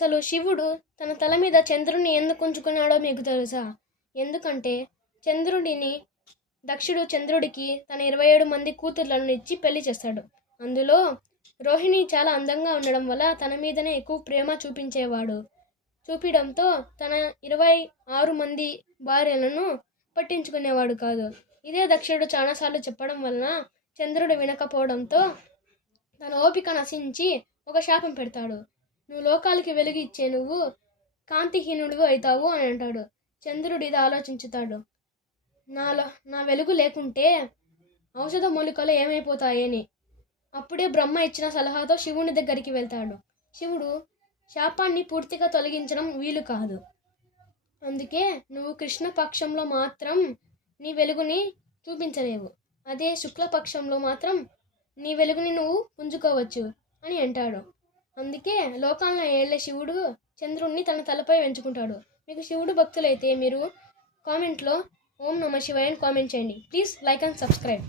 అసలు శివుడు తన తల మీద చంద్రుడిని ఎందుకు ఉంచుకున్నాడో మీకు తెలుసా? ఎందుకంటే చంద్రుడిని దక్షుడు చంద్రుడికి తన 27 మంది కూతుర్లను ఇచ్చి పెళ్లి చేస్తాడు. అందులో రోహిణి చాలా అందంగా ఉండడం వల్ల తన మీదనే ఎక్కువ ప్రేమ చూపించడంతో తన 26 మంది భార్యలను పట్టించుకునేవాడు కాదు. ఇదే దక్షుడు చాలాసార్లు చెప్పడం వలన చంద్రుడు వినకపోవడంతో తన ఓపిక నశించి ఒక శాపం పెడతాడు. నువ్వు లోకాలకి వెలుగు ఇచ్చే నువ్వు కాంతిహీనుడు అవుతావు అని అంటాడు. చంద్రుడు ఇది ఆలోచించుతాడు. నా వెలుగు లేకుంటే ఔషధ మూలికలు ఏమైపోతాయని. అప్పుడే బ్రహ్మ ఇచ్చిన సలహాతో శివుని దగ్గరికి వెళ్తాడు. శివుడు శాపాన్ని పూర్తిగా తొలగించడం వీలు కాదు. అందుకే నువ్వు కృష్ణపక్షంలో మాత్రం నీ వెలుగుని చూపించలేవు. అదే శుక్లపక్షంలో మాత్రం నీ వెలుగుని నువ్వు పుంజుకోవచ్చు అని అంటాడు. అందుకే లోకాలను ఏళ్లే శివుడు చంద్రుణ్ణి తన తలపై పెంచుకుంటాడు. మీకు శివుడు భక్తులైతే మీరు కామెంట్లో ఓం నమ శివాయ అని కామెంట్ చేయండి. Please like and subscribe.